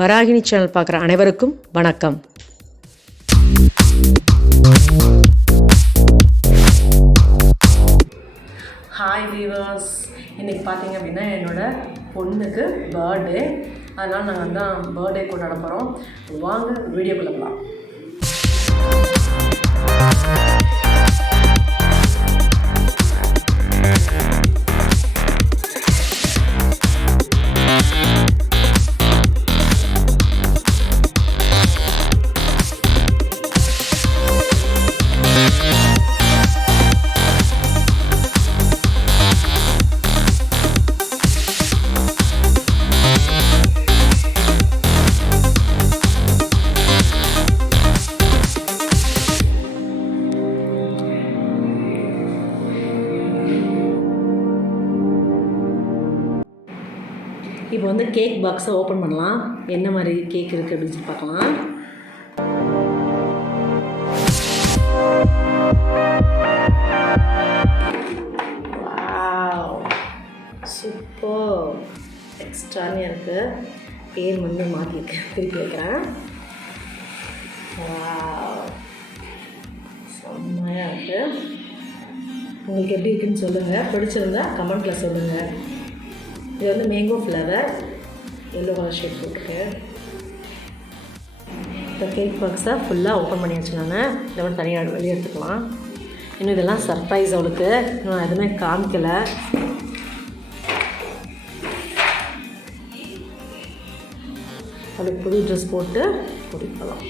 Varahini channel பார்க்குற அனைவருக்கும் வணக்கம். ஹாய் வீவர்ஸ், இன்றைக்கி பார்த்தீங்க அப்படின்னா என்னோடய பொண்ணுக்கு பர்த்டே. அதனால் நாங்கள் தான் பர்த்டே கொண்டாட போகிறோம். வாங்க வீடியோக்குள்ள போகலாம். இப்போ வந்து கேக் பாக்ஸை ஓப்பன் பண்ணலாம். என்ன மாதிரி கேக் இருக்குது அப்படின்னு சொல்லி பார்க்கலாம். வாவ், சூப்பர், எக்ஸ்ட்ரானியாக இருக்குது. பேர் வந்து மாற்றிருக்கேன், திருப்பி வைக்கிறேன். வாவ், செம்மையாக இருக்குது. உங்களுக்கு எப்படி இருக்குன்னு சொல்லுங்கள். பிடிச்சிருந்தா கமெண்ட்டில் சொல்லுங்கள். இது வந்து mango flower, yellow colour shade போட்டுருக்கு. இந்த கேக் பாக்ஸை ஃபுல்லாக ஓப்பன் பண்ணி வச்சுக்கோங்க. இதை விட தனியாக வெளியே எடுத்துக்கலாம். இன்னும் இதெல்லாம் சர்ப்ரைஸ் அவளுக்கு, இன்னும் எதுவுமே காமிக்கலை. அவளுக்கு புது ட்ரெஸ் போட்டு கொடுக்கலாம்.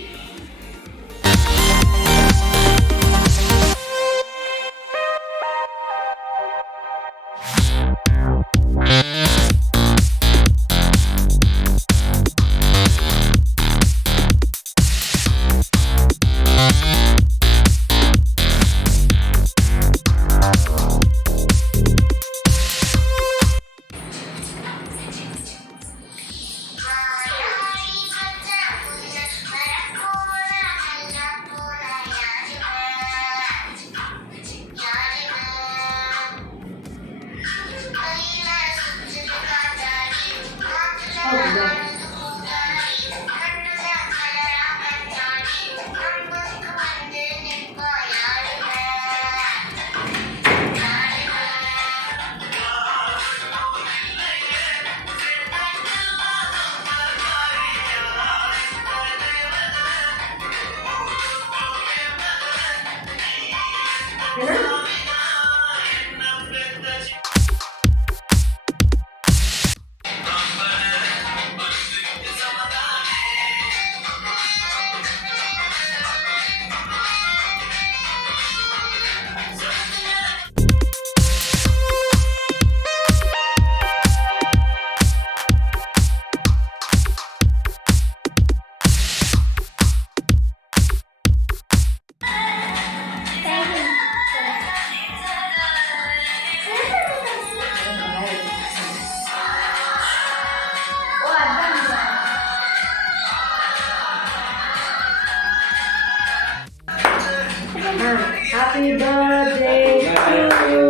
Happy birthday to you.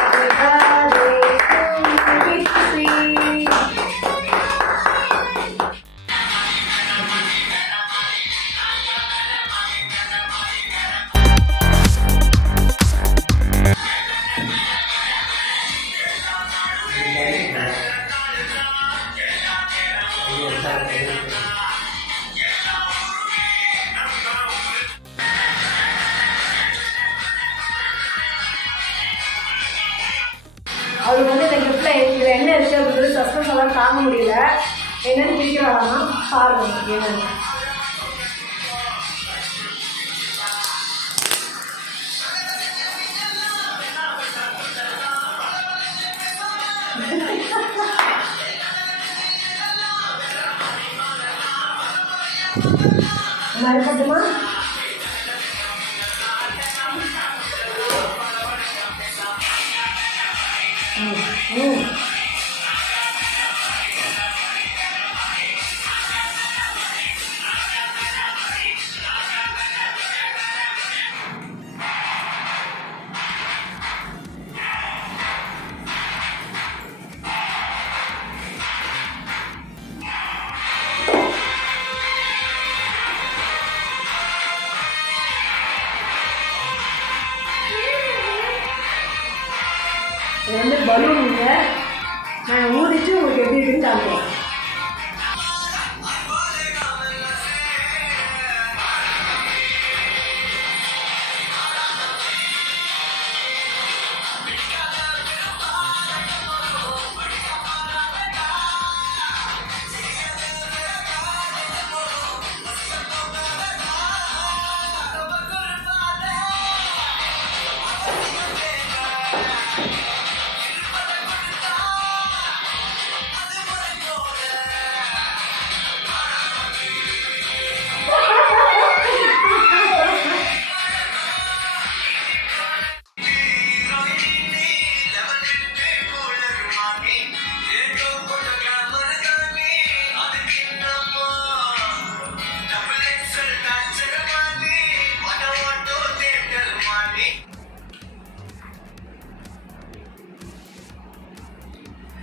Happy birthday to you. அவருக்கு வந்து இந்த கிஃப்ட்டில் இதில் என்ன இருக்குது அப்படிங்கிறது சஸ்பென்ஸ் எல்லாம் தாங்க முடியல. என்னென்னு பிடிக்கிறாங்கன்னா பாருங்க என்னென்னு. மறுபடியுமா வந்து பலூனுங்க நான் ஊதிச்சு உங்களுக்கு எப்படி இருக்குன்னு காட்டுறேன்.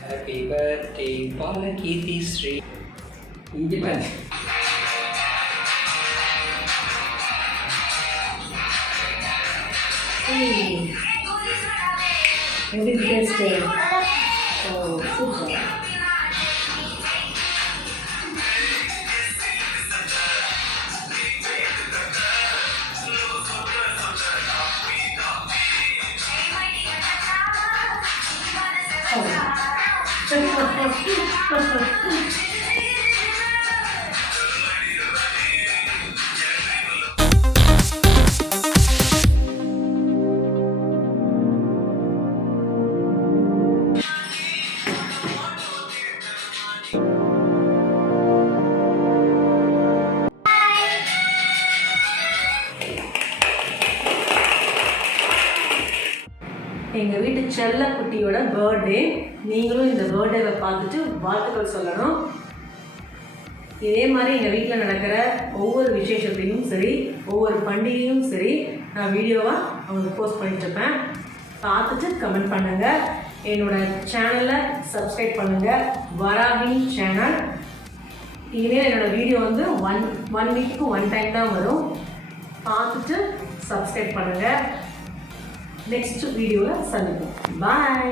Happy birthday, Varagini Sri. Independent. Very interesting. Oh, super. எங்கள் வீட்டு செல்ல குட்டியோட பர்த்டே. நீங்களும் இந்த பர்த்டேவை பார்த்துட்டு வாழ்த்துக்கள் சொல்லணும். இதே மாதிரி எங்கள் வீட்டில் நடக்கிற ஒவ்வொரு விசேஷத்தையும் சரி, ஒவ்வொரு பண்டிகையும் சரி, நான் வீடியோவாக அவங்களுக்கு போஸ்ட் பண்ணிட்டுருப்பேன். பார்த்துட்டு கமெண்ட் பண்ணுங்கள். என்னோடய சேனலை சப்ஸ்கிரைப் பண்ணுங்கள், வராகினி சேனல். இனிமேல் என்னோடய வீடியோ வந்து ஒன் வீக்கு 1 டைம் தான் வரும். பார்த்துட்டு சப்ஸ்கிரைப் பண்ணுங்கள். நெக்ஸ்ட் வீடியோவில் சந்திப்போம். பாய்.